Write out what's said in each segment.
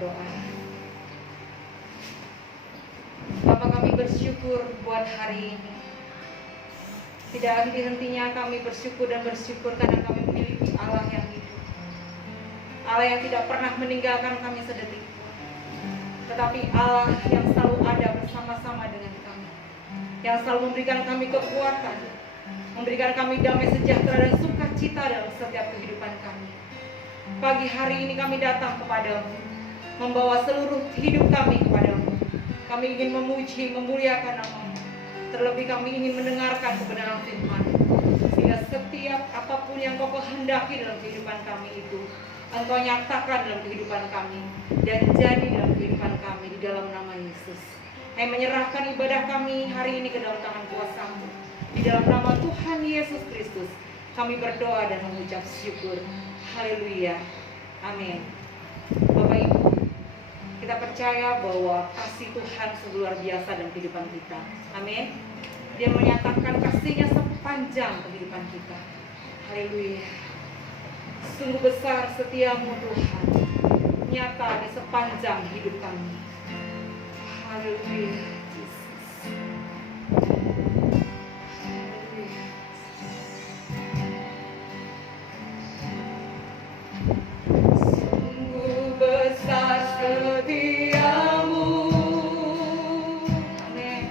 berdoa. Bapa, kami bersyukur buat hari ini. Tidak henti-hentinya kami bersyukur dan bersyukur karena kami memiliki Allah yang hidup, Allah yang tidak pernah meninggalkan kami sedetik pun, tetapi Allah yang selalu ada bersama-sama dengan kami, yang selalu memberikan kami kekuatan, memberikan kami damai sejahtera dan sukacita dalam setiap kehidupan kami. Pagi hari ini kami datang kepadamu, membawa seluruh hidup kami kepadamu. Kami ingin memuji, memuliakan nama-Mu. Terlebih kami ingin mendengarkan kebenaran firman, sehingga setiap apapun yang Kau kehendaki dalam kehidupan kami itu Engkau nyatakan dalam kehidupan kami dan jadi dalam kehidupan kami di dalam nama Yesus. Kami menyerahkan ibadah kami hari ini ke dalam tangan kuasa-Mu. Di dalam nama Tuhan Yesus Kristus kami berdoa dan mengucap syukur. Haleluya. Amin. Bapak Ibu, kita percaya bahwa kasih Tuhan luar biasa dalam kehidupan kita. Amin. Dia menyatakan kasih-Nya sepanjang kehidupan kita. Haleluya. Sungguh besar setiamu Tuhan, nyata di sepanjang hidup kami. Haleluya. Sungguh besar setiamu, amin,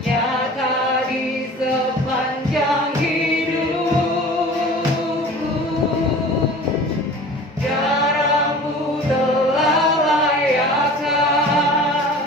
nyata di sepanjang hidupku. Darah-Mu telah layakkan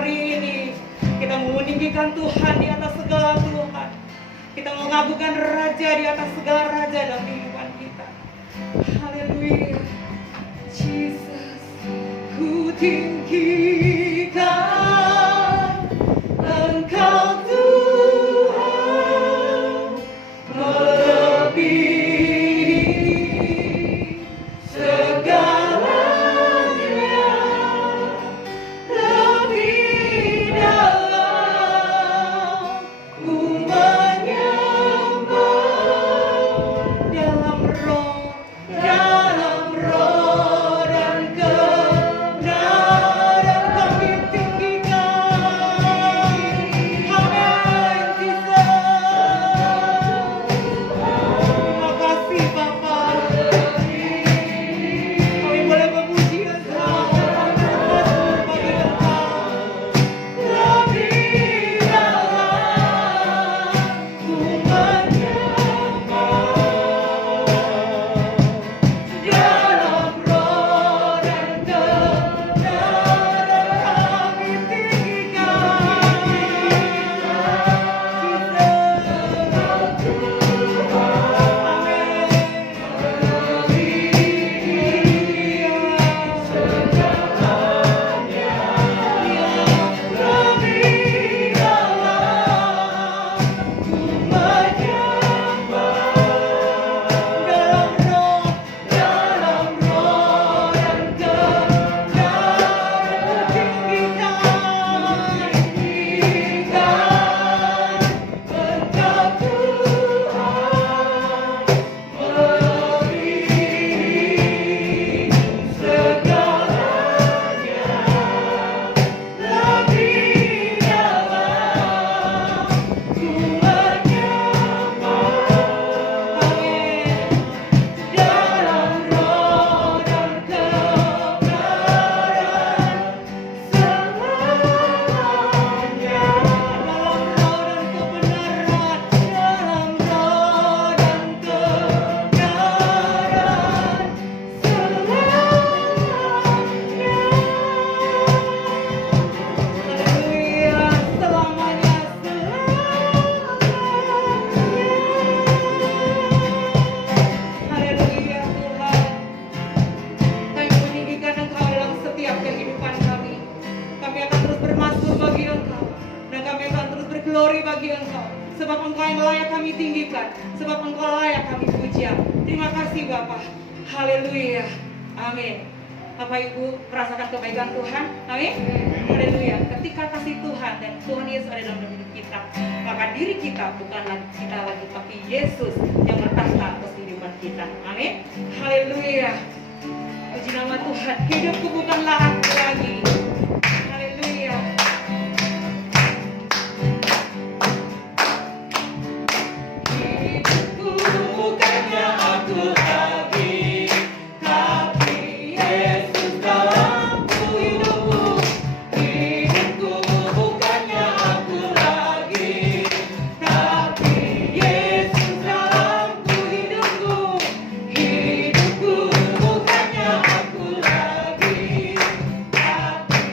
hari ini kita mau meninggikan Tuhan di atas segala Tuhan. Kita mau mengagungkan Raja di atas segala Raja dalam kehidupan kita. Haleluya. Jesus, ku tinggikan Engkau Tuhan, melebihi segalanya, lebih dalam ku menyembah dalam roh dan kebenaran kami tinggikan. Amin, Jesus. Terima kasih Bapa. Kami boleh memuji Engkau, bersyukur bagi Engkau. Lebih dalam ku menyembah dalam roh dan kebenaran kami tinggikan. Haleluya Tuhan. Kami meninggikan Engkau dalam setiap kehidupan kami. Kami akan terus bermasmur bagi Engkau, dan kami akan terus berglori bagi Engkau. Sebab Engkau yang layak kami tinggikan, sebab Engkau layak kami puja. Terima kasih Bapa. Haleluya. Amin. Bapak Ibu merasakan kebaikan Tuhan. Amin. Haleluya. Ketika kasih Tuhan dan Tuhan Yesus ada dalam hidup kita, maka diri kita bukanlah kita lagi, tapi Yesus yang bertahta atas kehidupan kita. Amin. Haleluya. Puji nama Tuhan. Hidupku bukanlah aku lagi. Haleluya. Hidupku bukannya aku lagi, tapi Yesus dalamku hidupku. Hidupku bukannya aku lagi, tapi Yesus dalamku hidupku. Hidupku bukannya aku lagi, tapi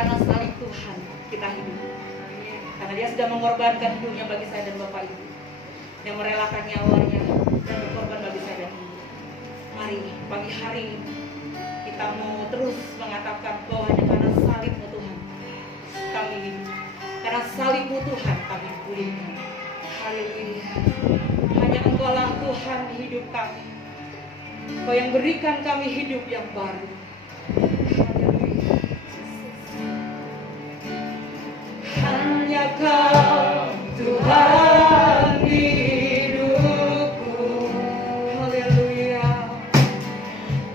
karena salib Tuhan kita hidup. Karena dia sudah mengorbankan hidupnya bagi saya dan Bapak Ibu. Dia merelakan nyawanya dan berkorban bagi saya dan Ibu. Mari pagi hari ini kita mau terus mengatakan bahwa hanya karena salibmu Tuhan kami hidup. Karena salibmu Tuhan kami pulihkan. Haleluya. Hanya Engkaulah Tuhan di hidup kami. Kau yang berikan kami hidup yang baru. Haleluya. Hanya Kau Tuhan di hidupku. Haleluya.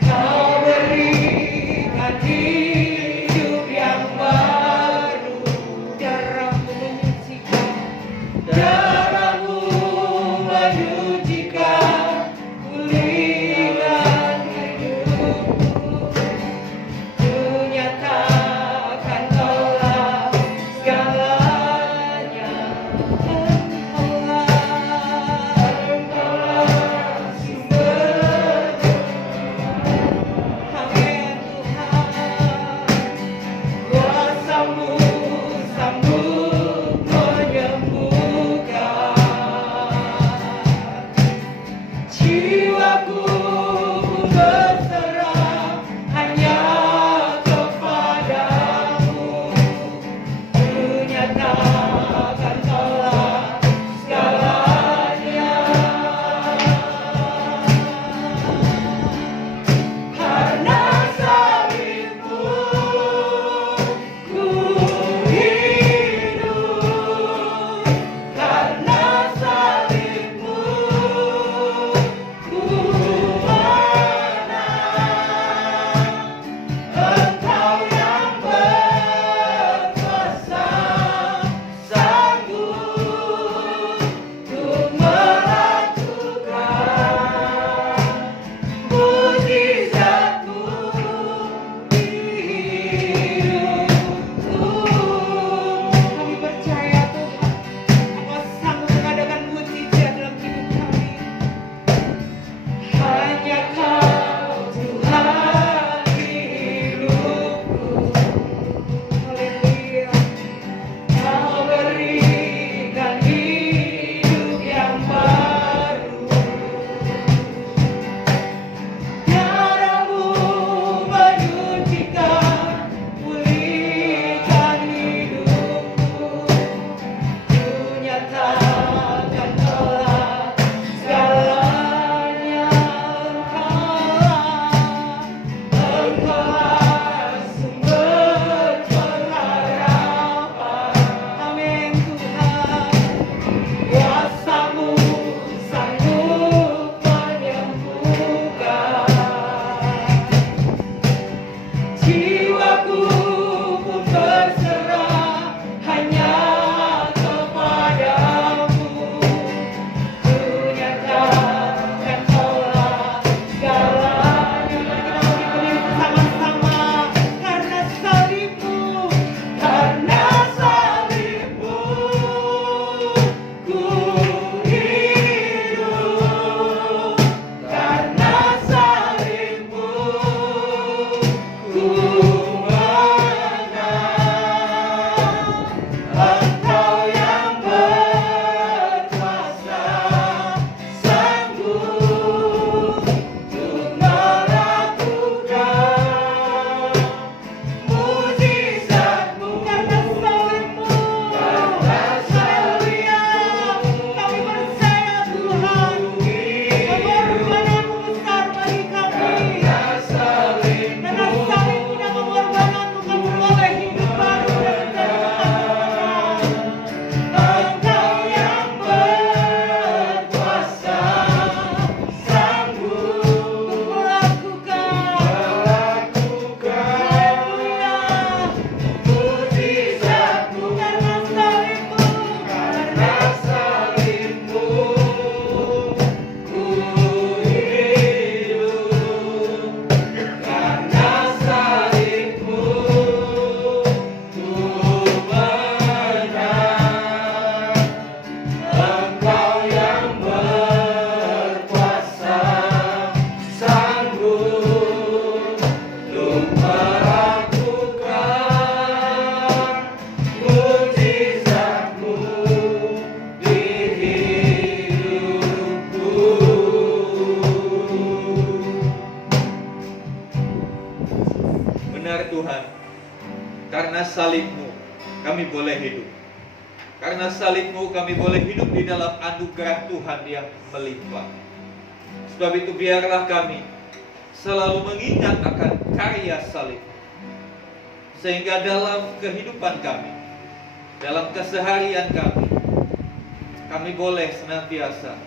Kau berikan hidup yang baru. Darah-Mu menyucikan, darah-Mu menyucikan, pulihkan hidupku. Kunyatakan Kaulah segalanya. Engkaulah sumber. Amin Tuhan. benar Tuhan. Karena salib-Mu kami boleh hidup. Karena salib-Mu kami boleh hidup di dalam anugerah Tuhan yang melimpah. Sebab itu biarlah kami selalu mengingat akan karya salib, sehingga dalam kehidupan kami, dalam keseharian kami boleh senantiasa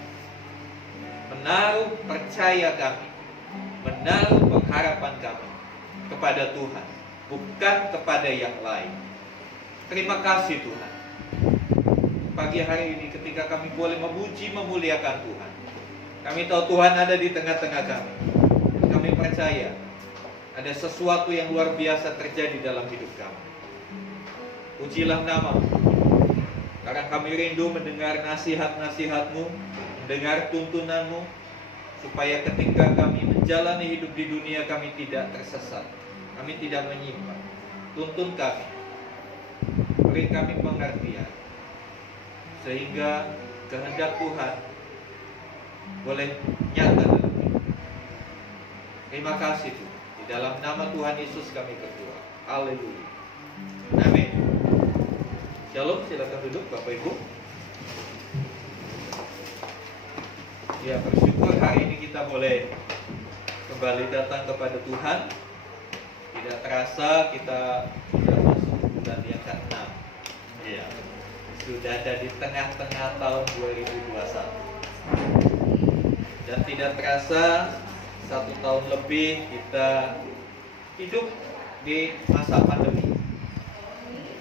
menaruh percaya kami, menaruh pengharapan kami kepada Tuhan, bukan kepada yang lain. Terima kasih Tuhan. Pagi hari ini ketika kami boleh memuji, memuliakan Tuhan, kami tahu Tuhan ada di tengah-tengah kami. Kami percaya ada sesuatu yang luar biasa terjadi dalam hidup kami. Pujilah nama-Mu, karena kami rindu mendengar nasihat-nasihat-Mu, mendengar tuntunan-Mu, supaya ketika kami menjalani hidup di dunia kami tidak tersesat, kami tidak menyimpang. Tuntun kami, beri kami pengertian, sehingga kehendak Tuhan boleh nyata dalam hidup. Terima kasih Tuhan. Di dalam nama Tuhan Yesus kami berdoa. Haleluya. Amin. Shalom, silakan duduk Bapak Ibu. Ya, bersyukur hari ini kita boleh kembali datang kepada Tuhan. Tidak terasa kita sudah masuk bulan yang ke-6. Ya, sudah ada di tengah-tengah tahun 2021. Dan tidak terasa 1 tahun lebih kita hidup di masa pandemi.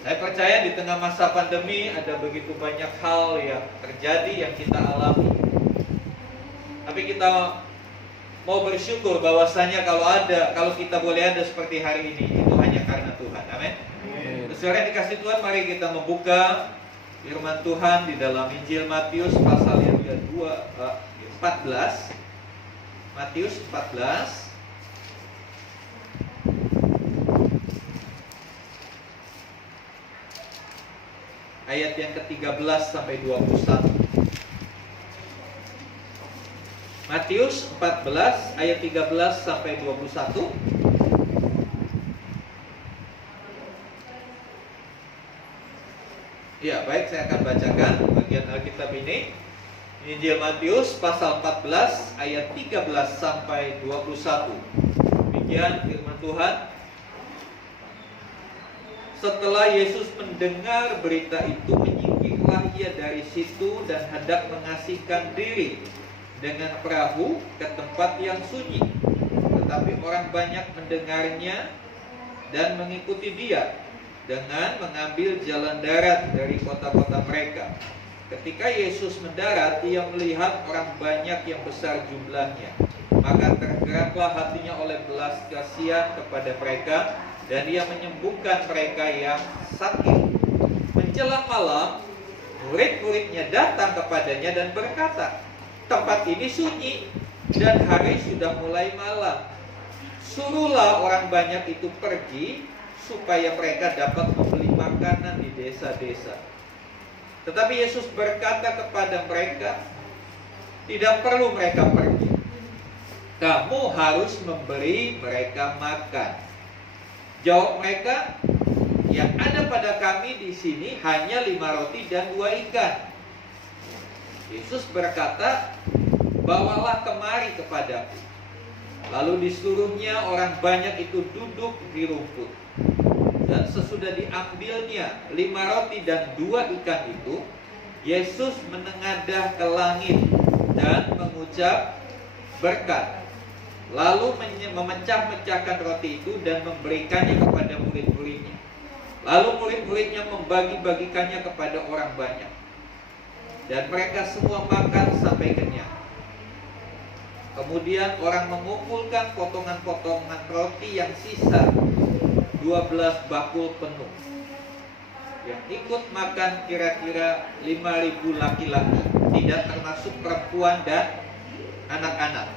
Saya percaya di tengah masa pandemi ada begitu banyak hal yang terjadi, yang kita alami. Tapi kita mau bersyukur bahwasanya kalau kita boleh ada seperti hari ini, itu hanya karena Tuhan. Amin. Saudara dikasih Tuhan, mari kita membuka firman Tuhan di dalam Injil Matius pasal yang ke-14. Matius 14 ayat yang ke-13 sampai 21. Matius 14 ayat 13 sampai 21. Ya, baik, saya akan bacakan bagian Alkitab ini. Injil Matius pasal 14 ayat 13 sampai 21. Demikian firman Tuhan. Setelah Yesus mendengar berita itu, menyingkirlah ia dari situ dan hendak mengasihkan diri dengan perahu ke tempat yang sunyi. Tetapi orang banyak mendengarnya dan mengikuti dia dengan mengambil jalan darat dari kota-kota mereka. Ketika Yesus mendarat, ia melihat orang banyak yang besar jumlahnya. Maka tergeraklah hatinya oleh belas kasihan kepada mereka, dan ia menyembuhkan mereka yang sakit. Menjelang malam, murid-muridnya datang kepadanya dan berkata, "Tempat ini sunyi dan hari sudah mulai malam. Suruhlah orang banyak itu pergi, supaya mereka dapat membeli makanan di desa-desa." Tetapi Yesus berkata kepada mereka, "Tidak perlu mereka pergi. Kamu harus memberi mereka makan." Jawab mereka, "Yang ada pada kami di sini hanya 5 roti dan 2 ikan." Yesus berkata, "Bawalah kemari kepadaku." Lalu disuruhnya orang banyak itu duduk di rumput. Dan sesudah diambilnya 5 roti dan 2 ikan itu, Yesus menengadah ke langit dan mengucap berkat. Lalu memecah-mecahkan roti itu dan memberikannya kepada murid-muridnya. Lalu murid-muridnya membagi-bagikannya kepada orang banyak. Dan mereka semua makan sampai kenyang. Kemudian orang mengumpulkan potongan-potongan roti yang sisa, 12 bakul penuh. Yang ikut makan kira-kira 5.000 laki-laki, tidak termasuk perempuan dan anak-anak.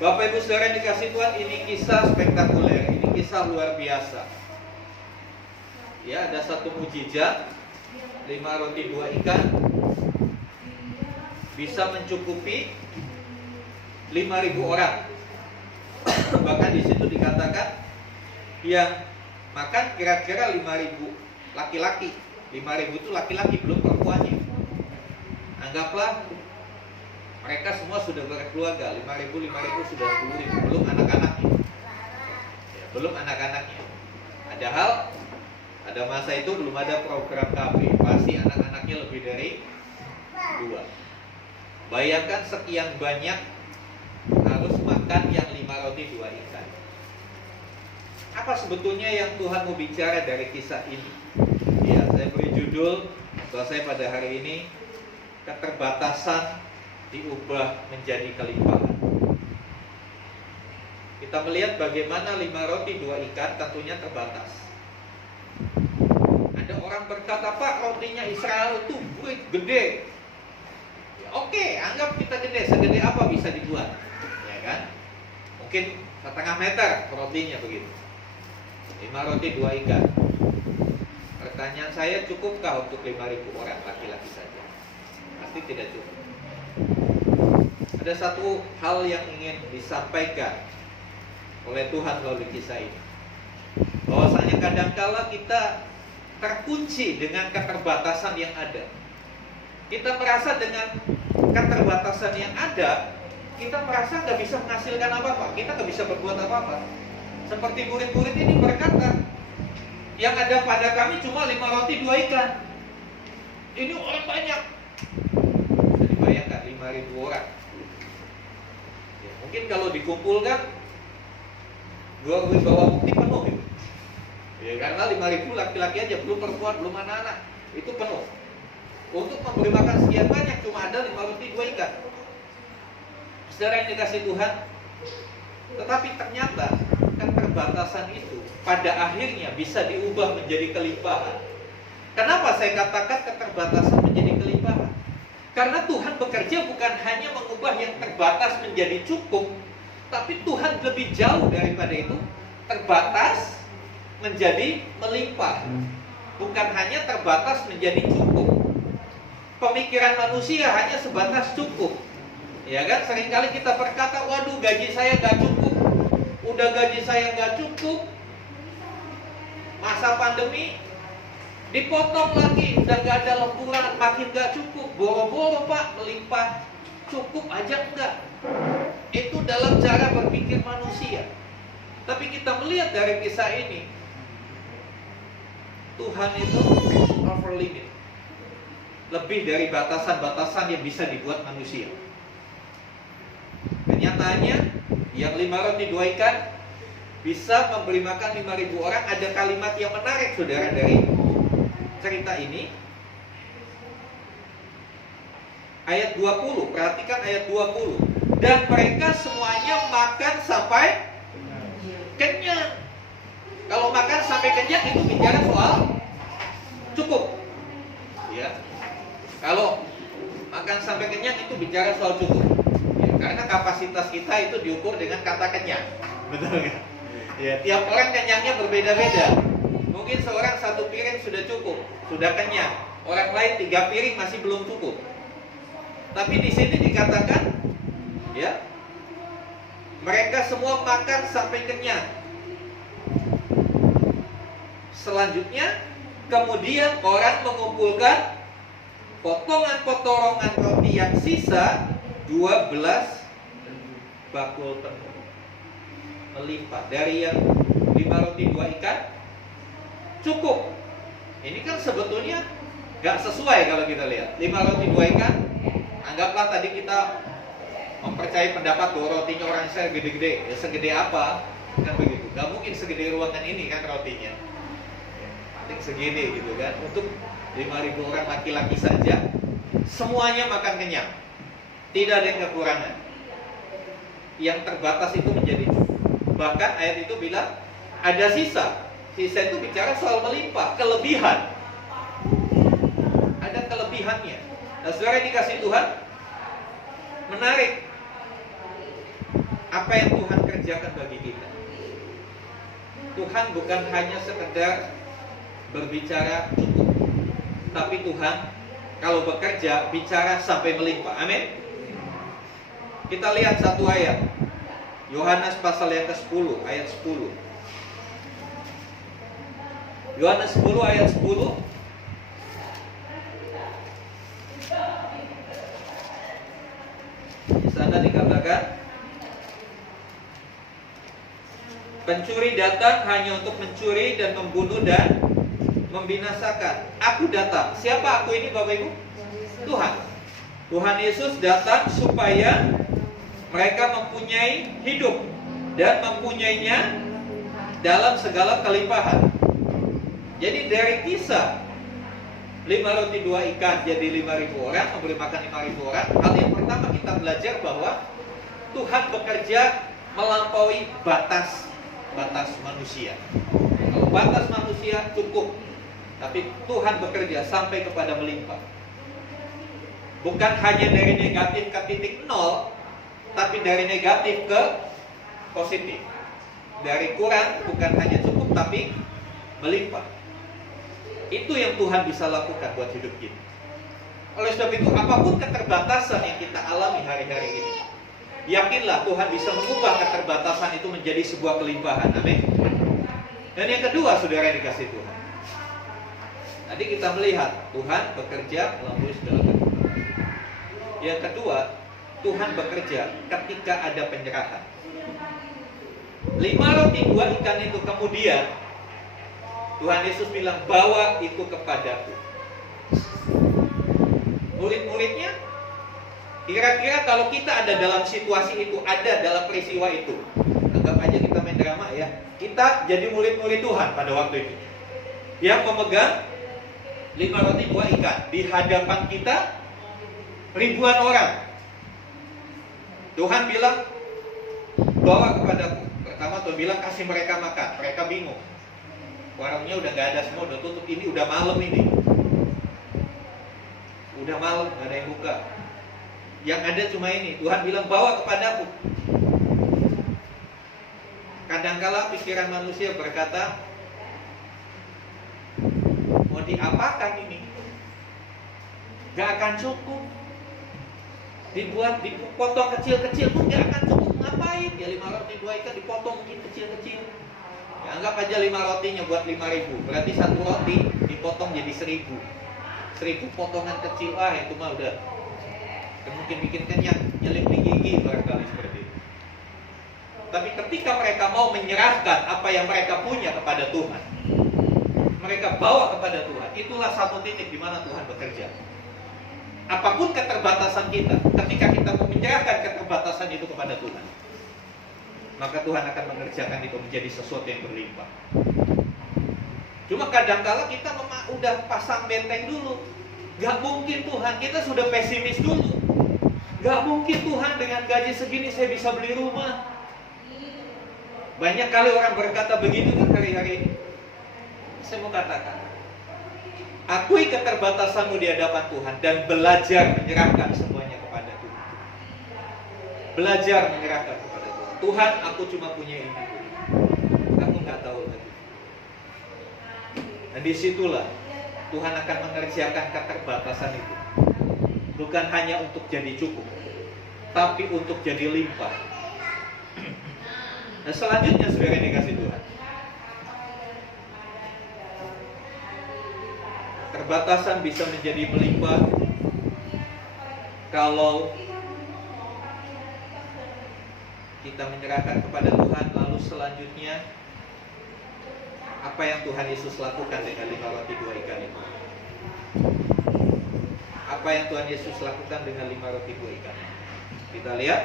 Bapak Ibu Saudara yang dikasih Tuhan, ini kisah spektakuler, ini kisah luar biasa. Ya, ada satu mujizat, 5 roti 2 ikan bisa mencukupi 5.000 orang. Bahkan di situ dikatakan yang makan kira-kira 5.000 laki-laki. 5.000 itu laki-laki, belum perempuannya. Anggaplah mereka semua sudah berkeluarga. 5.000 sudah 10.000, belum anak-anaknya. Ya, belum anak-anaknya. Padahal pada masa itu belum ada program KB, pasti anak-anaknya lebih dari 2. Bayangkan sekian banyak harus makan yang 5 roti 2 ikan. Apa sebetulnya yang Tuhan mau bicara dari kisah ini? Ya, saya beri judul buat saya pada hari ini, keterbatasan diubah menjadi kelimpahan. Kita melihat bagaimana 5 roti 2 ikan tentunya terbatas. Ada orang berkata, Pak, rotinya Israel itu gede. Ya, oke, anggap kita gede. Segede apa bisa dibuat? Ya kan? Mungkin 1,5 meter rotinya begitu. 5 roti 2 ikan. Pertanyaan saya, cukupkah untuk 5.000 orang laki-laki saja? Pasti tidak cukup. Ada satu hal yang ingin disampaikan oleh Tuhan melalui kisah ini, bahwasanya kadangkala kita terkunci dengan keterbatasan yang ada. Kita merasa dengan keterbatasan yang ada, kita merasa nggak bisa menghasilkan apa-apa, kita nggak bisa berbuat apa-apa. Seperti murid-murid ini berkata, yang ada pada kami cuma 5 roti 2 ikan. Ini orang banyak. Bisa dibayangkan 5.000 orang. Ya, mungkin kalau dikumpulkan, gua bawa bukti penuh gitu. Ya, karena 5.000 laki-laki aja, belum perempuan, belum anak-anak, itu penuh. Untuk memberi makan sekian banyak cuma ada 5 roti 2 ikan. Saudara yang dikasih Tuhan, tetapi ternyata keterbatasan itu pada akhirnya bisa diubah menjadi kelimpahan. Kenapa saya katakan keterbatasan menjadi kelimpahan? Karena Tuhan bekerja bukan hanya mengubah yang terbatas menjadi cukup, tapi Tuhan lebih jauh daripada itu. Terbatas menjadi melimpah, bukan hanya terbatas menjadi cukup. Pemikiran manusia hanya sebatas cukup. Ya kan, seringkali kita berkata, waduh, gaji saya gak cukup. Udah gaji saya gak cukup, masa pandemi dipotong lagi, udah gak ada lemburan, makin gak cukup. Boro-boro Pak, melimpah, cukup aja enggak. Itu dalam cara berpikir manusia. Tapi kita melihat dari kisah ini, Tuhan itu over limit, lebih dari batasan-batasan yang bisa dibuat manusia. Kenyataannya, yang 5 roti 2 ikan bisa memberi makan 5.000 orang. Ada kalimat yang menarik, saudara, dari cerita ini. Ayat 20, perhatikan ayat 20. Dan mereka semuanya makan sampai kenyang. Kalau makan sampai kenyang itu bicara soal cukup. Ya. Kalau makan sampai kenyang itu bicara soal cukup. Ya, karena kapasitas kita itu diukur dengan kata kenyang. Betul nggak? Ya, tiap orang kenyangnya berbeda-beda. Mungkin seorang 1 piring sudah cukup, sudah kenyang. Orang lain 3 piring masih belum cukup. Tapi di sini dikatakan, ya, mereka semua makan sampai kenyang. Selanjutnya, kemudian orang mengumpulkan potongan-potongan roti yang sisa 12 bakul penuh. Melimpah. Dari yang 5 roti 2 ikan cukup. Ini kan sebetulnya gak sesuai kalau kita lihat. 5 roti 2 ikan, anggaplah tadi kita mempercayai pendapat bahwa rotinya orang Israel gede-gede. Ya segede apa? Kan begitu. Gak mungkin segede ruangan ini kan rotinya. Paling segede gitu kan. Untuk 5.000 orang laki-laki saja, semuanya makan kenyang. Tidak ada yang kekurangan. Yang terbatas itu menjadi cukup. Bahkan ayat itu bilang ada sisa. Sisa itu bicara soal melimpah, kelebihan. Ada kelebihannya. Nah, saudara yang dikasih Tuhan, menarik apa yang Tuhan kerjakan bagi kita. Tuhan bukan hanya sekedar berbicara cukup, tapi Tuhan kalau bekerja bicara sampai melimpah. Amin. Kita lihat satu ayat, Yohanes pasal yang ke-10 ayat 10. Yohanes 10 ayat 10. Di sana dikatakan, pencuri datang hanya untuk mencuri dan membunuh dan membinasakan. Aku datang. Siapa aku ini, Bapak Ibu? Tuhan. Tuhan Yesus datang supaya mereka mempunyai hidup dan mempunyainya dalam segala kelimpahan. Jadi dari kisah 5 roti 2 ikan jadi 5.000 orang, memberi makan 5.000 orang. Hal yang pertama kita belajar bahwa Tuhan bekerja melampaui batas manusia. Kalau batas manusia cukup, tapi Tuhan bekerja sampai kepada melimpah. Bukan hanya dari negatif ke titik nol, tapi dari negatif ke positif. Dari kurang bukan hanya cukup, tapi melimpah. Itu yang Tuhan bisa lakukan buat hidup kita. Oleh sebab itu, apapun keterbatasan yang kita alami hari-hari ini, yakinlah Tuhan bisa mengubah keterbatasan itu menjadi sebuah kelimpahan. Amin. Dan yang kedua, saudara yang dikasihi Tuhan, tadi kita melihat Tuhan bekerja melalui segala keterbatasan. Yang kedua, Tuhan bekerja ketika ada penyerahan. 5 roti 2 ikan itu kemudian Tuhan Yesus bilang, bawa itu kepadaku. Murid-muridnya, kira-kira kalau kita ada dalam situasi itu, ada dalam peristiwa itu, anggap aja kita main drama ya, kita jadi murid-murid Tuhan pada waktu itu, yang memegang 5 roti 2 ikan. Di hadapan kita ribuan orang. Tuhan bilang, bawa kepadaku. Pertama Tuhan bilang, kasih mereka makan. Mereka bingung, warungnya udah gak ada semua, udah tutup, ini udah malam ini. Udah malam, gak ada yang buka. Yang ada cuma ini. Tuhan bilang, bawa kepadaku. Kadangkala pikiran manusia berkata, mau diapakan ini? Gak akan cukup. Dipotong kecil-kecil pun gak akan cukup. Ngapain? Ya 5 roti 2 ikan dipotong mungkin kecil-kecil. Ya, anggap aja 5 rotinya buat 5.000. Berarti 1 roti dipotong jadi 1.000. 1.000 potongan kecil, itu mah udah mungkin bikin kenyang, nyelip di gigi barangkali seperti itu. Tapi ketika mereka mau menyerahkan apa yang mereka punya kepada Tuhan, mereka bawa kepada Tuhan, itulah satu titik di mana Tuhan bekerja. Apapun keterbatasan kita, ketika kita mau menyerahkan keterbatasan itu kepada Tuhan, maka Tuhan akan mengerjakan itu menjadi sesuatu yang berlimpah. Cuma kadangkala kita udah pasang benteng dulu. Gak mungkin Tuhan, kita sudah pesimis dulu. Gak mungkin Tuhan dengan gaji segini saya bisa beli rumah. Banyak kali orang berkata begitu kan hari-hari ini. Saya mau katakan, akui keterbatasanmu di hadapan Tuhan dan belajar menyerahkan semuanya kepada Tuhan. Belajar menyerahkan kepada Tuhan. Tuhan, aku cuma punya ini. Aku nggak tahu lagi. Dan disitulah Tuhan akan mengerjakan keterbatasan itu. Bukan hanya untuk jadi cukup, tapi untuk jadi limpah. Nah selanjutnya saudara yang dikasih Tuhan, keterbatasan bisa menjadi melimpah kalau kita menyerahkan kepada Tuhan. Lalu selanjutnya, apa yang Tuhan Yesus lakukan dengan 5 roti 2 ikan itu? Apa yang Tuhan Yesus lakukan dengan 5 roti 2 ikan? Kita lihat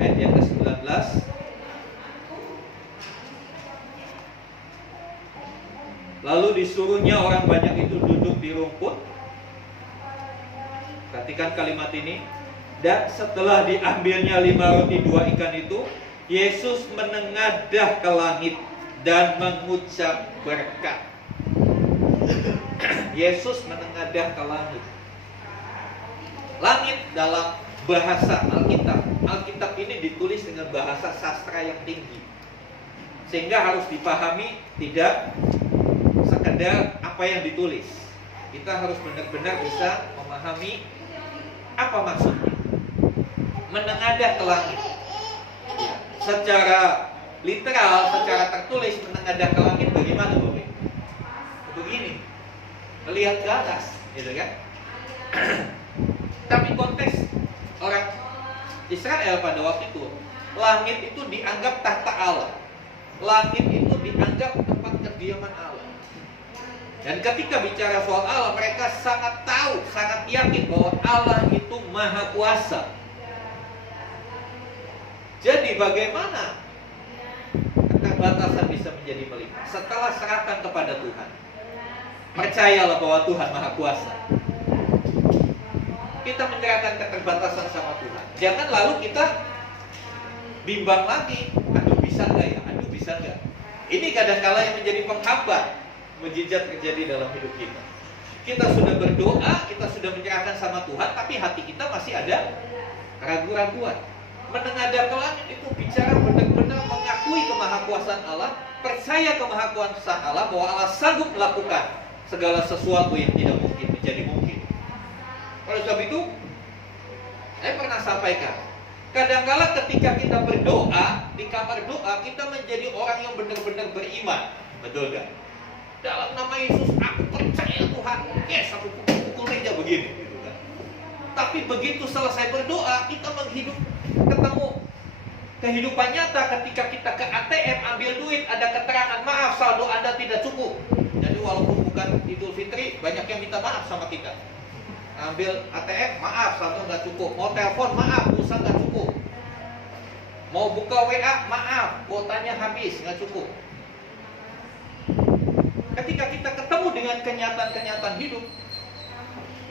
ayat yang ke-19. Lalu disuruhnya orang banyak itu duduk di rumput. Perhatikan kalimat ini. Dan setelah diambilnya 5 roti 2 ikan itu, Yesus menengadah ke langit dan mengucap berkat. Yesus menengadah ke langit. Langit dalam bahasa Alkitab. Alkitab ini ditulis dengan bahasa sastra yang tinggi, sehingga harus dipahami tidak sekedar apa yang ditulis. Kita harus benar-benar bisa memahami apa maksudnya. Menengadah ke langit. Secara literal secara tertulis menengadah ke langit bagaimana Bapak? Begini, melihat ke atas, gitu kan? Tapi konteks orang Israel pada waktu itu, langit itu dianggap tahta Allah. Langit itu dianggap tempat kediaman Allah. Dan ketika bicara soal Allah, mereka sangat tahu, sangat yakin bahwa Allah itu maha kuasa. Jadi bagaimana keterbatasan bisa menjadi melihat? Setelah serahkan kepada Tuhan, percayalah bahwa Tuhan maha kuasa. Kita menyerahkan keterbatasan sama Tuhan. Jangan lalu kita bimbang lagi, aduh bisa nggak ya, aduh bisa nggak. Ini kadang-kala yang menjadi penghambat mujizat terjadi dalam hidup kita. Kita sudah berdoa, kita sudah menyerahkan sama Tuhan, tapi hati kita masih ada ragu-raguan. Menengadah ke langit itu bicara benar-benar mengakui kemahakuasaan Allah, percaya kemahakuasaan Allah bahwa Allah sanggup melakukan segala sesuatu yang tidak mungkin menjadi mungkin. Oleh sebab itu, saya pernah sampaikan, kadang-kala ketika kita berdoa di kamar doa, kita menjadi orang yang benar-benar beriman, betul gak? Dalam nama Yesus aku percaya Tuhan, yes aku pukul meja begini, gitu kan? Tapi begitu selesai berdoa, kita ketemu kehidupan nyata ketika kita ke ATM ambil duit, ada keterangan maaf saldo Anda tidak cukup. Jadi walaupun bukan Idul Fitri, banyak yang minta maaf sama kita. Ambil ATM, maaf saldo nggak cukup. Mau telepon, maaf pulsa nggak cukup. Mau buka WA, maaf kuotanya habis nggak cukup. Ketika kita ketemu dengan kenyataan-kenyataan hidup,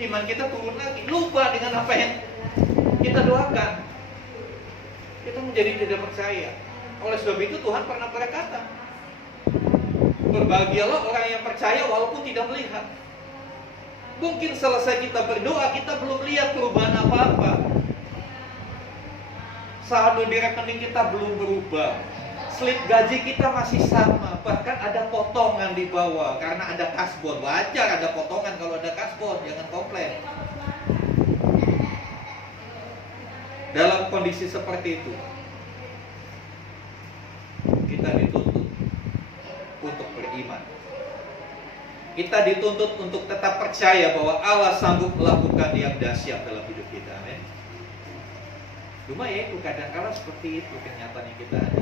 iman kita turun lagi, lupa dengan apa yang kita doakan. Kita menjadi tidak percaya. Oleh sebab itu Tuhan pernah berkata, berbahagialah orang yang percaya walaupun tidak melihat. Mungkin selesai kita berdoa, kita belum lihat perubahan apa-apa. Saldo di rekening kita belum berubah. Slip gaji kita masih sama. Bahkan ada potongan di bawah karena ada kasbon. Wajar ada potongan kalau ada kasbon, jangan komplain. Dalam kondisi seperti itu, kita dituntut untuk beriman. Kita dituntut untuk tetap percaya bahwa Allah sanggup melakukan yang dahsyat dalam hidup kita. Amin. Cuma ya itu kadang-kala seperti itu kenyataan yang kita ada.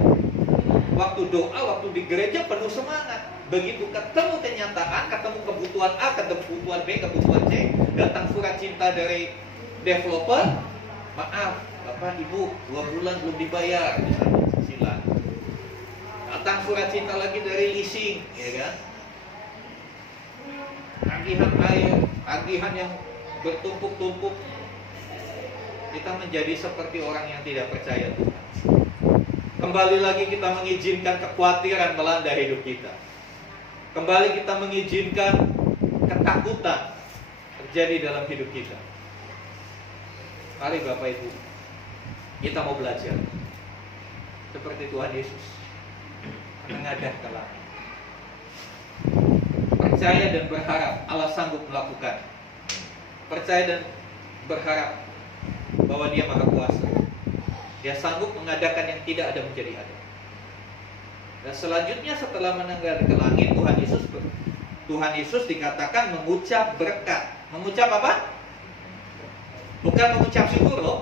Waktu doa, waktu di gereja penuh semangat. Begitu ketemu kenyataan, ketemu kebutuhan A, ketemu kebutuhan B, kebutuhan C, datang surat cinta dari developer, maaf Bapak Ibu 2 bulan belum dibayar, misalnya cicilan. Datang surat cinta lagi dari leasing, ya kan? Tagihan air, tagihan yang bertumpuk-tumpuk. Kita menjadi seperti orang yang tidak percaya Tuhan. Kembali lagi kita mengizinkan kekhawatiran melanda hidup kita. Kembali kita mengizinkan ketakutan terjadi dalam hidup kita. Mari Bapak Ibu, kita mau belajar seperti Tuhan Yesus menengadah ke langit. Percaya dan berharap Allah sanggup melakukan. Percaya dan berharap bahwa Dia maha kuasa. Dia sanggup mengadakan yang tidak ada menjadi ada. Dan selanjutnya setelah menengadah ke langit, Tuhan Yesus dikatakan mengucap berkat. Mengucap apa? Bukan mengucap syukur loh.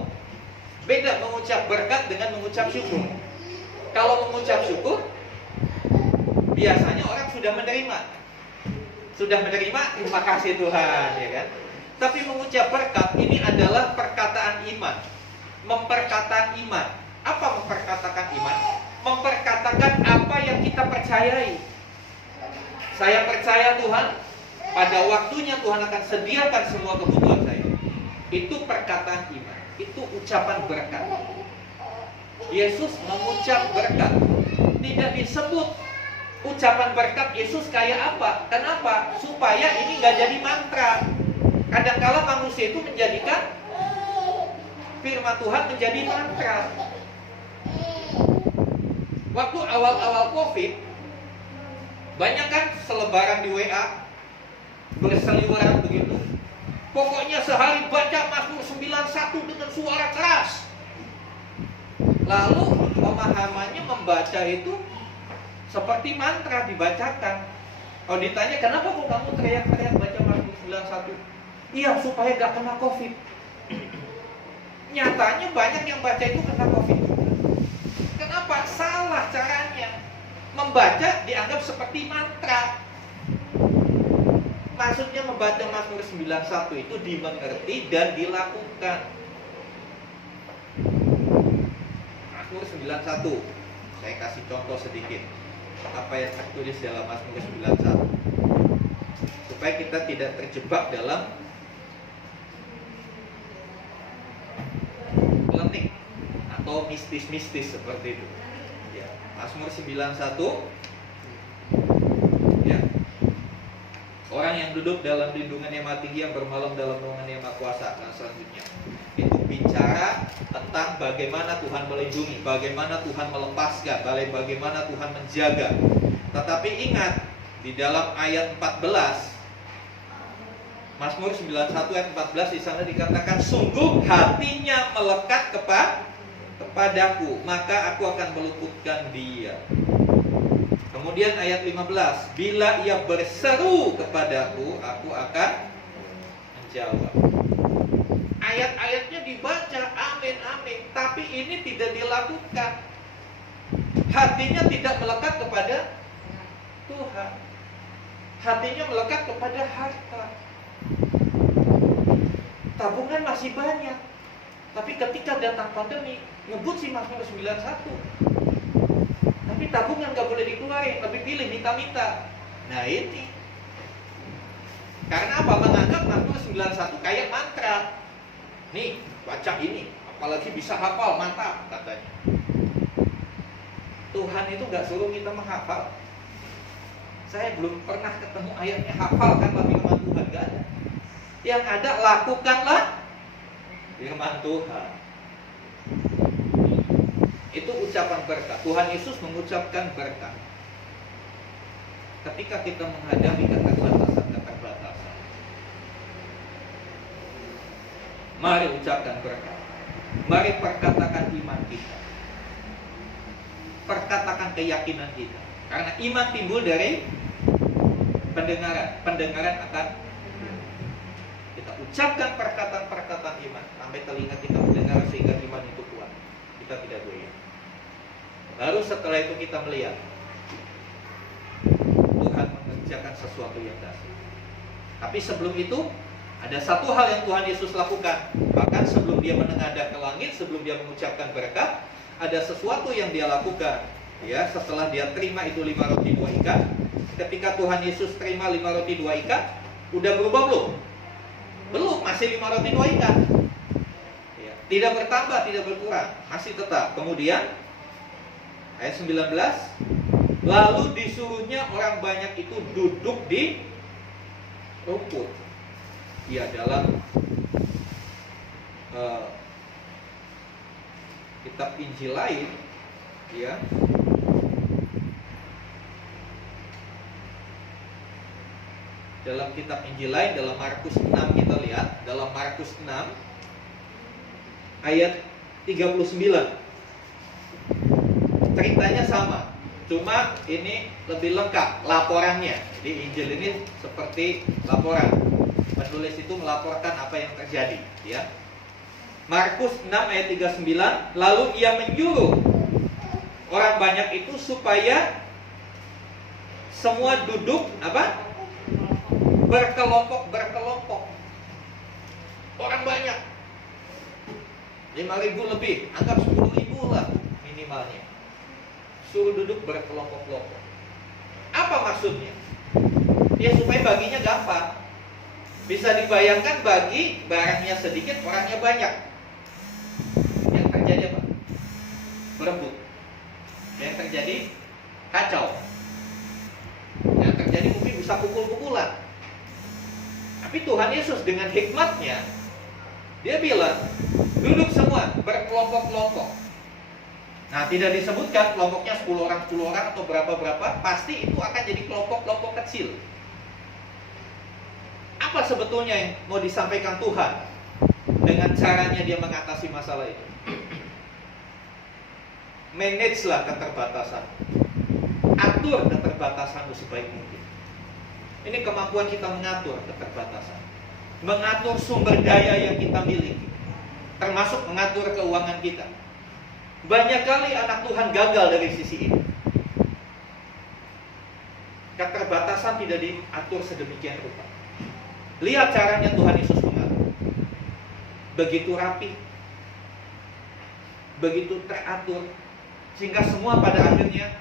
Beda mengucap berkat dengan mengucap syukur. Kalau mengucap syukur, biasanya orang sudah menerima. Sudah menerima, terima kasih Tuhan, ya kan? Tapi mengucap berkat ini adalah perkataan iman. Memperkatakan iman. Apa memperkatakan iman? Memperkatakan apa yang kita percayai. Saya percaya Tuhan, pada waktunya Tuhan akan sediakan semua kebutuhan saya. Itu perkataan iman. Itu ucapan berkat. Yesus mengucap berkat. Tidak disebut ucapan berkat Yesus kayak apa. Kenapa? Supaya ini gak jadi mantra. Kadang-kala manusia itu menjadikan firman Tuhan menjadi mantra. Waktu awal-awal COVID, banyak kan selebaran di WA, berseliweran begitu. Pokoknya sehari baca Mazmur 91 dengan suara keras. Lalu pemahamannya membaca itu seperti mantra dibacakan. Kalau ditanya kenapa kok kamu teriak-teriak baca Mazmur 91? Iya, supaya gak kena COVID. Nyatanya banyak yang baca itu kena COVID. Kenapa? Salah caranya. Membaca dianggap seperti mantra. Maksudnya membaca Mazmur 91 itu dimengerti dan dilakukan. Mazmur 91, saya kasih contoh sedikit apa yang tertulis dalam Mazmur 91, supaya kita tidak terjebak dalam klenik atau mistis-mistis seperti itu. Ya, Mazmur 91. Ya. Orang yang duduk dalam lindungan Yang Maha Tinggi, yang bermalam dalam naungan Yang Maha Kuasa. Nah, selanjutnya itu bicara tentang bagaimana Tuhan melindungi, bagaimana Tuhan melepaskan, bagaimana Tuhan menjaga. Tetapi ingat, di dalam ayat 14, Mazmur 91 ayat 14, di sana dikatakan, sungguh hatinya melekat kepadaku, maka aku akan meluputkan dia. Kemudian ayat 15, bila ia berseru kepadaku, aku akan menjawab. Ayat-ayatnya dibaca, amin, amin, tapi ini tidak dilakukan. Hatinya tidak melekat kepada Tuhan. Hatinya melekat kepada harta. Tabungan masih banyak, tapi ketika datang pandemi, ngebut si Mazmur 91. Tapi tabungan gak boleh dikeluarin, lebih pilih minta-minta. Nah ini karena apa? Menganggap Mazmur 91 kayak mantra. Nih, baca ini, apalagi bisa hafal, mantap katanya. Tuhan itu gak suruh kita menghafal. Saya belum pernah ketemu ayatnya hafalkanlah firman Tuhan, gak ada. Yang ada lakukanlah firman Tuhan. Itu ucapan berkat. Tuhan Yesus mengucapkan berkat. Ketika kita menghadapi keterbatasan, mari ucapkan berkat. Mari perkatakan iman kita. Perkatakan keyakinan kita. Karena iman timbul dari pendengaran. Pendengaran akan kita ucapkan perkataan-perkataan iman sampai telinga kita mendengar sehingga iman itu kuat. Kita tidak goyah. Baru setelah itu kita melihat Tuhan mengerjakan sesuatu yang dahsyat. Tapi sebelum itu ada satu hal yang Tuhan Yesus lakukan. Bahkan sebelum dia menengadah ke langit, sebelum dia mengucapkan berkat, ada sesuatu yang dia lakukan. Ya, setelah dia terima itu 5 roti 2 ikan. Ketika Tuhan Yesus terima 5 roti 2 ikan, udah berubah belum? Belum, masih 5 roti 2 ikan. Ya, tidak bertambah, tidak berkurang, masih tetap. Kemudian ayat 19, lalu disuruhnya orang banyak itu duduk di rumput. Ya, dalam kitab Injil lain, ya, dalam kitab Injil lain, dalam Markus 6 kita lihat, dalam Markus 6 ayat 39. Ceritanya sama, cuma ini lebih lengkap laporannya. Di Injil ini seperti laporan. Penulis itu melaporkan apa yang terjadi, ya. Markus 6 ayat 39, lalu ia menyuruh orang banyak itu supaya semua duduk apa? Berkelompok. Orang banyak. 5.000 lebih, anggap 10.000 lah minimalnya. Suruh duduk berkelompok-kelompok. Apa maksudnya? Ya supaya baginya gampang. Bisa dibayangkan bagi barangnya sedikit, orangnya banyak. Yang terjadi apa? Berebut. Yang terjadi kacau. Yang terjadi mungkin bisa pukul-pukulan. Tapi Tuhan Yesus dengan hikmatnya, dia bilang, duduk semua berkelompok-kelompok. Nah, tidak disebutkan kelompoknya 10 orang atau berapa-berapa, pasti itu akan jadi kelompok-kelompok kecil. Apa sebetulnya yang mau disampaikan Tuhan dengan caranya dia mengatasi masalah itu? Manage-lah keterbatasan. Atur keterbatasanmu sebaik mungkin. Ini kemampuan kita mengatur keterbatasan. Mengatur sumber daya yang kita miliki. Termasuk mengatur keuangan kita. Banyak kali anak Tuhan gagal dari sisi ini. Keterbatasan tidak diatur sedemikian rupa. Lihat caranya Tuhan Yesus mengatur. Begitu rapi, begitu teratur, sehingga semua pada akhirnya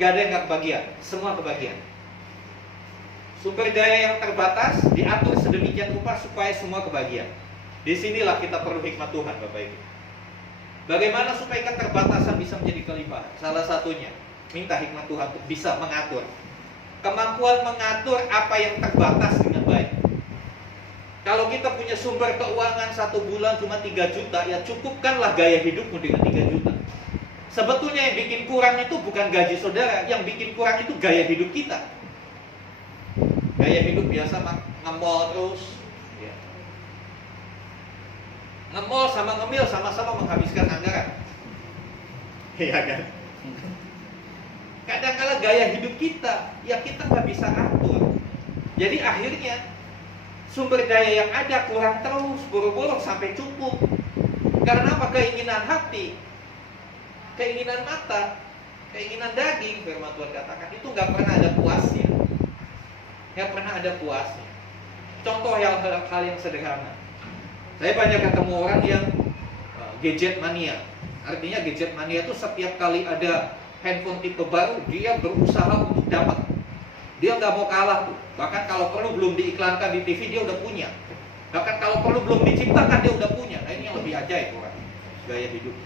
gak ada yang gak kebagian, semua kebagian. Sumber daya yang terbatas diatur sedemikian rupa supaya semua kebagian. Disinilah kita perlu hikmat Tuhan, Bapak Ibu. Bagaimana supaya keterbatasan bisa menjadi kelimpahan? Salah satunya, minta hikmat Tuhan untuk bisa mengatur. Kemampuan mengatur apa yang terbatas dengan baik. Kalau kita punya sumber keuangan 1 bulan cuma 3 juta, ya cukupkanlah gaya hidupmu dengan 3 juta. Sebetulnya yang bikin kurang itu bukan gaji saudara, yang bikin kurang itu gaya hidup kita. Gaya hidup biasa nge-mall terus, ya. Nge-mall sama ngemil sama-sama menghabiskan anggaran. Iya kan? Kadang-kala gaya hidup kita, ya kita nggak bisa atur. Jadi akhirnya sumber daya yang ada kurang terus, boro-boro sampai cukup. Karena apa? Keinginan hati, keinginan mata, keinginan daging, firman Tuhan katakan, itu nggak pernah ada puasnya. Nggak pernah ada puasnya. Contoh hal yang sederhana. Saya banyak ketemu orang yang gadget mania. Artinya gadget mania itu setiap kali ada handphone tipe baru, dia berusaha untuk dapat. Dia nggak mau kalah tuh. Bahkan kalau perlu belum diiklankan di TV dia udah punya. Bahkan kalau perlu belum diciptakan dia udah punya. Nah ini yang lebih ajaib orang. Gaya hidup.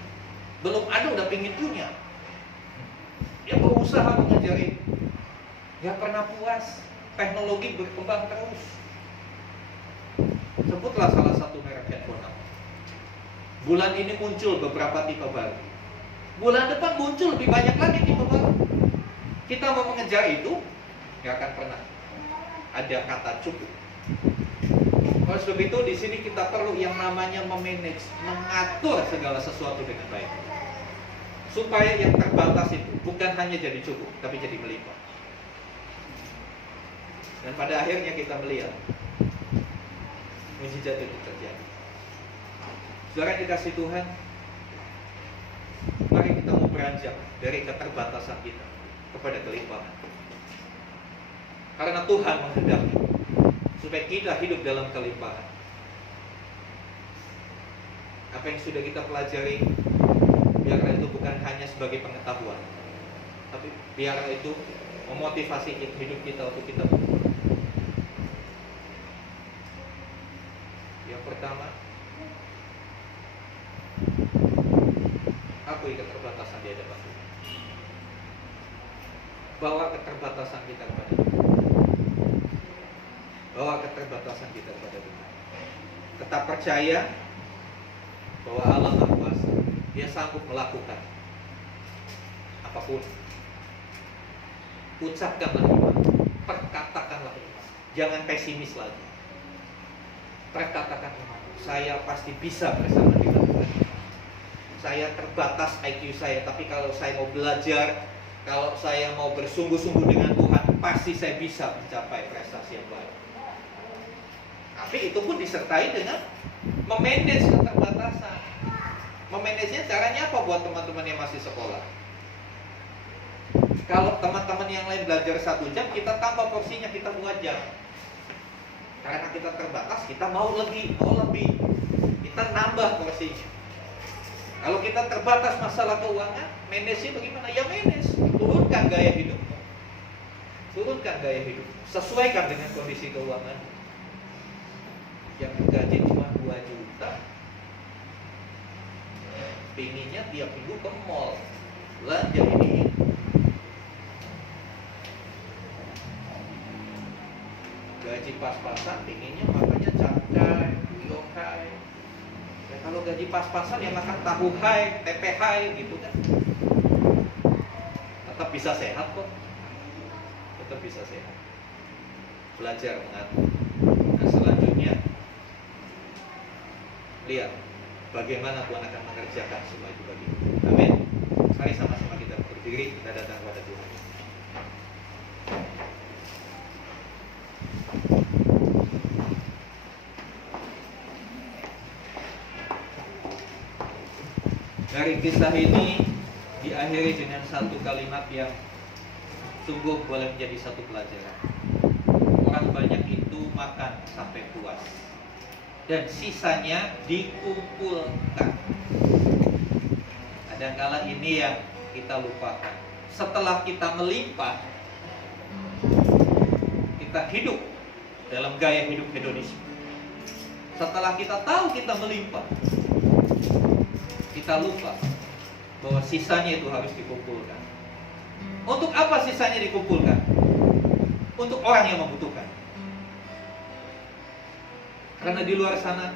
Belum ada udah pingin punya. Dia berusaha mengejar itu. Nggak pernah puas. Teknologi berkembang terus. Sebutlah salah satu merek handphone apa. Bulan ini muncul beberapa tipe baru. Bulan depan muncul lebih banyak lagi tipe baru. Kita mau mengejar itu, nggak akan pernah ada kata cukup. Oleh sebab itu di sini kita perlu yang namanya memanage, mengatur segala sesuatu dengan baik, supaya yang terbatas itu bukan hanya jadi cukup, tapi jadi melimpah. Dan pada akhirnya kita melihat mujizat itu terjadi. Saudara dikasih Tuhan, mari kita mau beranjak dari keterbatasan kita kepada kelimpahan. Karena Tuhan menghendaki supaya kita hidup dalam kelimpahan. Apa yang sudah kita pelajari, biarlah itu bukan hanya sebagai pengetahuan, tapi biarlah itu memotivasi hidup kita untuk kita berubah. Yang pertama, akui keterbatasan di hadapan Tuhan. Bawa keterbatasan kita kepada Tuhan. Bawa keterbatasan kita kepada Tuhan. Tetap percaya bahwa Allah Maha Kuasa. Dia sanggup melakukan apapun. Ucapkanlah iman, perkatakanlah iman. Jangan pesimis lagi. Perkatakan iman. Saya pasti bisa bersama dengan Tuhan. Saya terbatas IQ saya, tapi kalau saya mau belajar, kalau saya mau bersungguh-sungguh dengan Tuhan, pasti saya bisa mencapai prestasi yang baik. Tapi itu pun disertai dengan memanage keterbatasan. Memanagenya caranya apa buat teman-teman yang masih sekolah? Kalau teman-teman yang lain belajar 1 jam, kita tambah porsinya, kita 2 jam. Karena kita terbatas, kita mau lebih. Kita nambah porsinya. Kalau kita terbatas masalah keuangan, manage-nya bagaimana? Ya manage, turunkan gaya hidup. Turunkan gaya hidup. Sesuaikan dengan kondisi keuangan. Yang gaji cuma 2 juta, pinginnya tiap minggu ke mall, belanja ini. Gaji pas-pasan, pinginnya makanya capcay, yokai. Ya, kalau gaji pas-pasan ya makan tahu hai, tempe hai gitu kan. Tetap bisa sehat kok. Tetap bisa sehat. Belajar mengatur. Nah selanjutnya, lihat bagaimana Tuhan akan mengerjakan semua itu bagi kita. Amin. Mari sama-sama kita berdiri, kita datang kepada Tuhan. Dari kisah ini diakhiri dengan satu kalimat yang sungguh boleh menjadi satu pelajaran. Orang banyak itu makan sampai puas dan sisanya dikumpulkan. Kadang-kala ini yang kita lupakan. Setelah kita melimpah, kita hidup dalam gaya hidup hedonisme. Setelah kita tahu kita melimpah, kita lupa bahwa sisanya itu harus dikumpulkan. Untuk apa sisanya dikumpulkan? Untuk orang yang membutuhkan. Karena di luar sana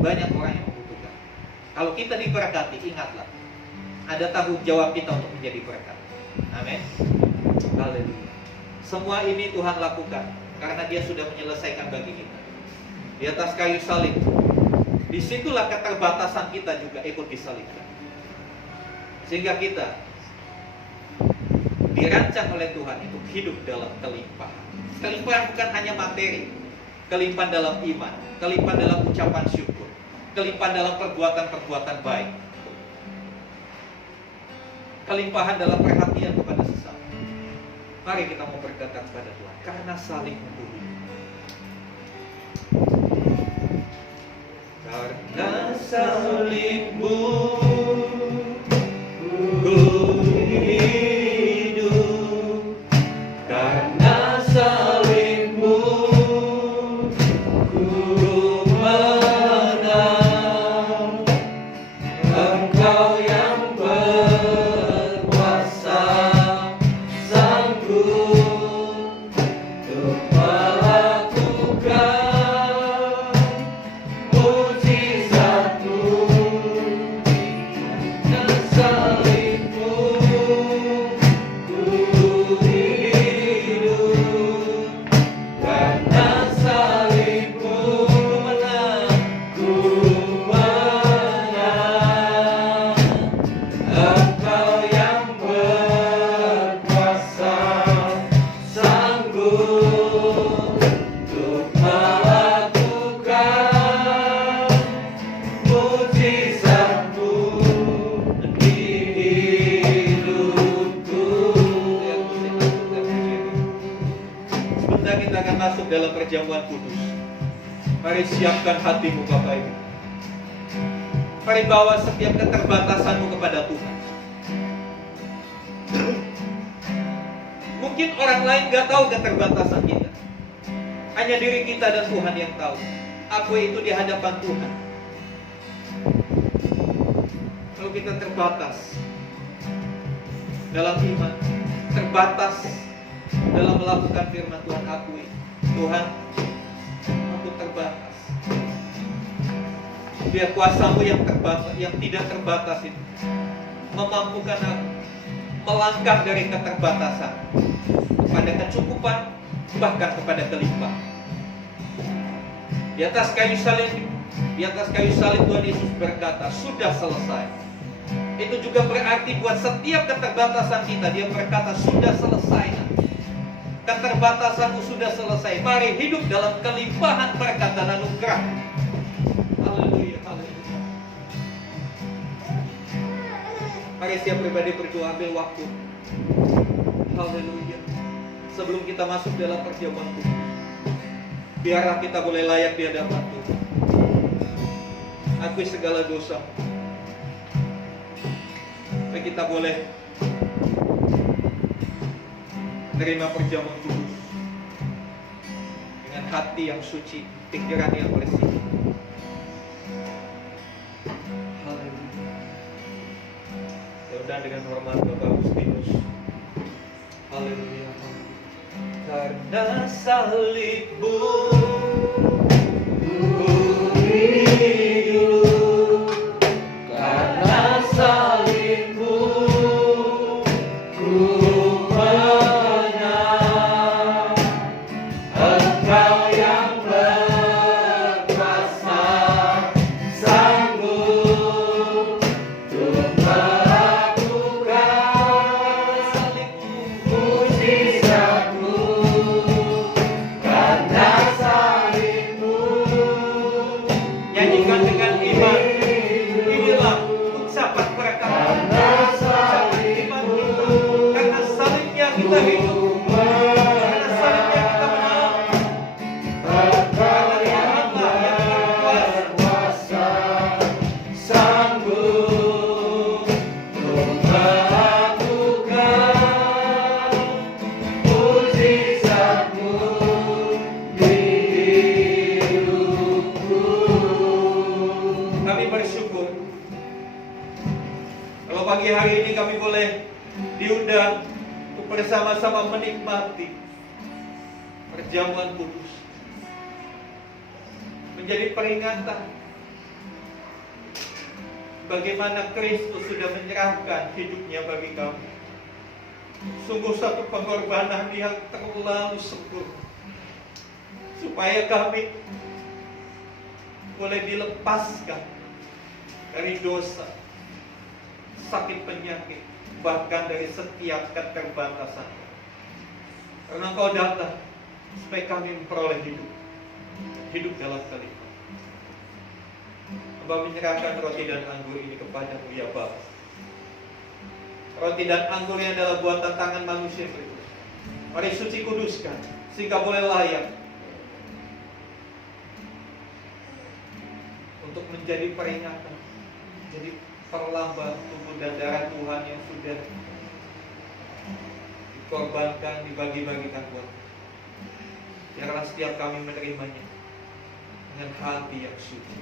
banyak orang yang membutuhkan. Kalau kita diberkati, ingatlah, ada tanggung jawab kita untuk menjadi berkat. Amin. Haleluya. Semua ini Tuhan lakukan karena Dia sudah menyelesaikan bagi kita. Di atas kayu salib, disitulah keterbatasan kita juga ikut disalibkan. Sehingga kita dirancang oleh Tuhan untuk hidup dalam kelimpahan. Kelimpahan bukan hanya materi, kelimpahan dalam iman, kelimpahan dalam ucapan syukur, kelimpahan dalam perbuatan-perbuatan baik, kelimpahan dalam perhatian kepada sesama. Mari kita mau berkata kepada Tuhan, karena saling membunuh. Karena salibmu ku hidup, karena salibmu ku menang. Engkau yang berkuasa sanggup untuk melakukan dalam perjamuan kudus. Mari siapkan hatimu Bapak Ibu. Mari bawa setiap keterbatasanmu kepada Tuhan. Mungkin orang lain gak tahu keterbatasan kita. Hanya diri kita dan Tuhan yang tahu. Aku itu di hadapan Tuhan. Kalau kita terbatas dalam iman, terbatas dalam melakukan firman Tuhan, akui, Tuhan, aku terbatas. Biar kuasamu yang terbatas, yang tidak terbatas itu memampukan aku melangkah dari keterbatasan kepada kecukupan, bahkan kepada kelimpahan. Di atas kayu salib Tuhan Yesus berkata, sudah selesai. Itu juga berarti buat setiap keterbatasan kita, Dia berkata, sudah selesai. Keterbatasanmu sudah selesai. Mari hidup dalam kelimpahan berkat dan anugerah. Haleluya, haleluya. Mari setiap pribadi berdoa, ambil waktu. Haleluya. Sebelum kita masuk dalam perjamuan Tuhan, biarlah kita boleh layak di hadapan Tuhan. Akui segala dosa. Supaya kita boleh menerima perjamuan kudus dengan hati yang suci, pikiran yang bersih. Haleluya. Saya dengan hormat Bapak Agustinus. Haleluya. Karena salibmu ku hidup, karena salibmu ku menang. Engkau yang berkuasa sanggup untuk melakukan Karena salibnya kita menang. Karena Tuhanlah yang berkuasa, sanggup untuk melakukan mujizat-Mu di hidupku. Kami bersyukur kalau pagi hari ini kami boleh diundang untuk bersama-sama menikmati perjamuan kudus, menjadi peringatan bagaimana Kristus sudah menyerahkan hidupnya bagi kami. Sungguh satu pengorbanan yang terlalu sempurna, supaya kami boleh dilepaskan dari dosa, sakit penyakit, bahkan dari setiap keterbatasan. Karena Engkau datang supaya kami memperoleh hidup dalam kelimpahan. Hamba menyerahkan roti dan anggur ini kepada-Mu ya Bapa. Roti dan anggur yang adalah buatan tangan manusia berikut. Mari suci kuduskan sehingga boleh layak untuk menjadi peringatan, menjadi perlambang tubuh dan darah Tuhan yang sudah dikorbankan, dibagi-bagikan buat. Biarlah setiap kami menerimanya dengan hati yang suci.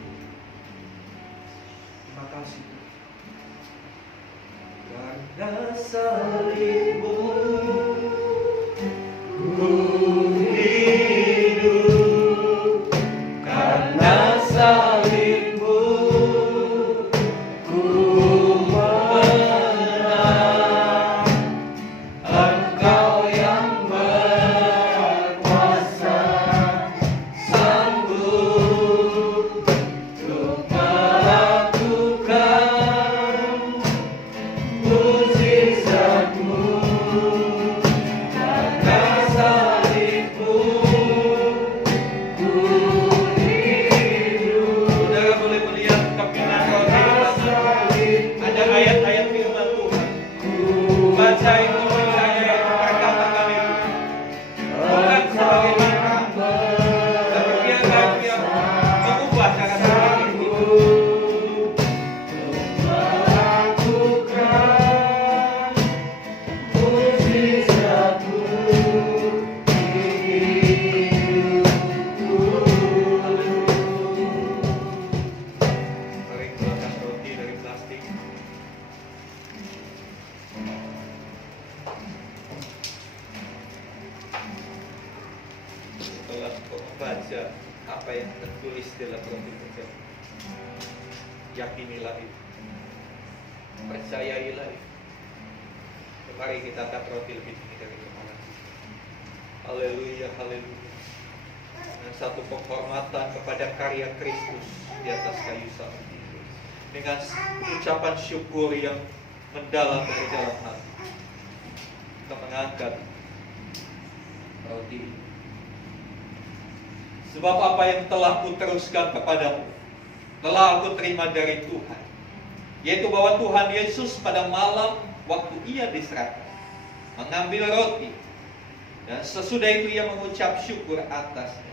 Terima kasih Tuhan. Karena salib-Mu ku hidup, karena salib-Mu ku menang. Engkau yang berkuasa, sanggup untuk melakukan mujizat-Mu. Karena salib-Mu ku hidup. Saudara boleh melihat kepingan roti. Ada ayat-ayat firman Tuhan. Baca itu, percaya itu, perkataan itu. Bukan sebagai mantra, tapi biarkan dia mengubah cara berpikir kita. Melakukan mujizat-Mu di hidupku. Mari keluarkan roti dari plastik. Setelah membaca apa yang tertulis dalam roti tersebut, yakinilah itu, percayailah itu. Mari kita angkat roti lebih tinggi dari kepala. Haleluya, haleluya. Dengan satu penghormatan kepada karya Kristus di atas kayu salib, dengan ucapan syukur yang mendalam dari dalam hati, kita mengangkat roti ini. Sebab apa yang telah kuteruskan kepadamu telah aku terima dari Tuhan, yaitu bahwa Tuhan Yesus pada malam waktu ia diserahkan mengambil roti, dan sesudah itu ia mengucap syukur atasnya.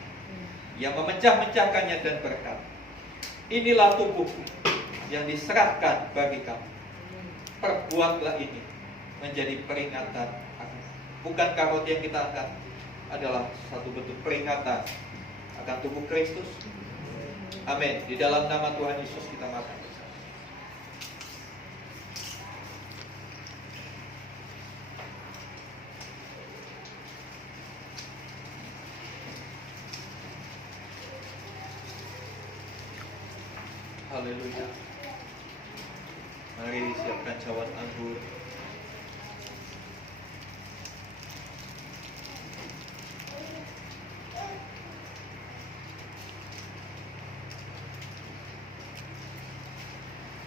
Ia memecah-mecahkannya dan berkata, inilah tubuhku yang diserahkan bagi kamu. Perbuatlah ini menjadi peringatan aku. Bukankah roti yang kita angkat adalah satu bentuk peringatan akan tubuh Kristus? Amin. Di dalam nama Tuhan Yesus kita makan bersama. Haleluya. Mari siapkan cawan anggur.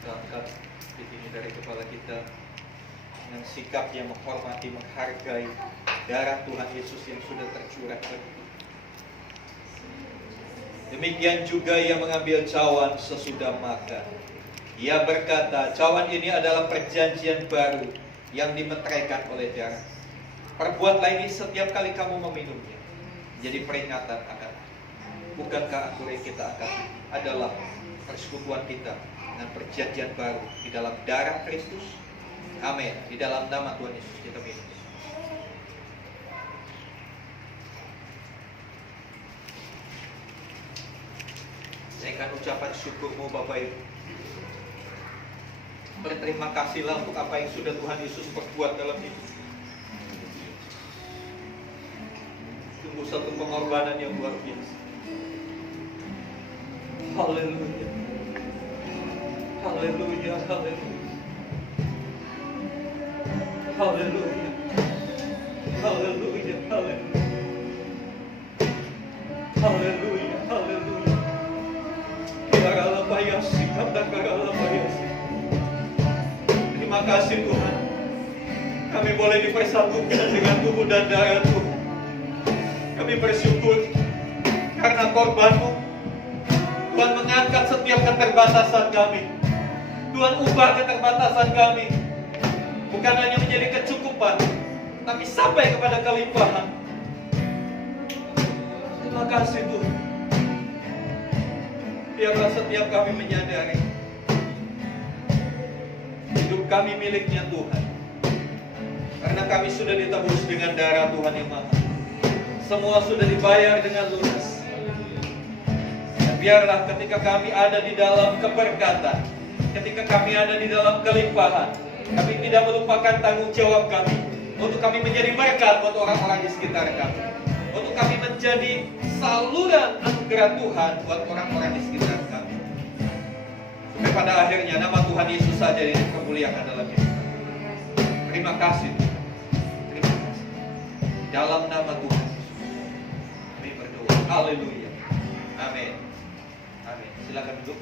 Angkat di sini dari kepala kita dengan sikap yang menghormati, menghargai darah Tuhan Yesus yang sudah tercurah bagi kita. Demikian juga ia mengambil cawan sesudah makan. Ia berkata, cawan ini adalah perjanjian baru yang dimeteraikan oleh darah. Perbuatlah ini setiap kali kamu meminumnya. Jadi peringatan akan, bukankah anggur yang kita akan adalah persekutuan kita dengan perjanjian baru di dalam darah Kristus. Amin. Di dalam nama Tuhan Yesus kita minum. Naikkan ucapan syukurmu Bapak Ibu. Berterima kasihlah untuk apa yang sudah Tuhan Yesus perbuat dalam hidup. Sungguh satu pengorbanan yang luar biasa. Haleluya. Haleluya. Haleluya. Haleluya. Haleluya. Haleluya. Haleluya. Haleluya. Karala bayasi, kata karala bayasi. Terima kasih Tuhan. Kami boleh dipersatukan dengan tubuh dan darah Tuhan. Kami bersyukur karena korban-Mu. Tuhan mengangkat setiap keterbatasan kami. Tuhan ubah keterbatasan kami. Bukan hanya menjadi kecukupan, tapi sampai kepada kelimpahan. Terima kasih Tuhan. Biarlah setiap kami menyadari hidup kami miliknya Tuhan. Karena kami sudah ditebus dengan darah Tuhan yang mahal. Semua sudah dibayar dengan lunas. Dan biarlah ketika kami ada di dalam keberkatan, ketika kami ada di dalam kelimpahan, kami tidak melupakan tanggung jawab kami untuk kami menjadi berkat buat orang-orang di sekitar kami, untuk kami menjadi saluran anugerah Tuhan buat orang-orang di sekitar kami. Sampai pada akhirnya nama Tuhan Yesus saja dipermuliakan dalam hidup kami. Terima kasih. Terima kasih. Dalam nama Tuhan Yesus kami berdoa. Haleluya. Amin. Amin. Silakan duduk.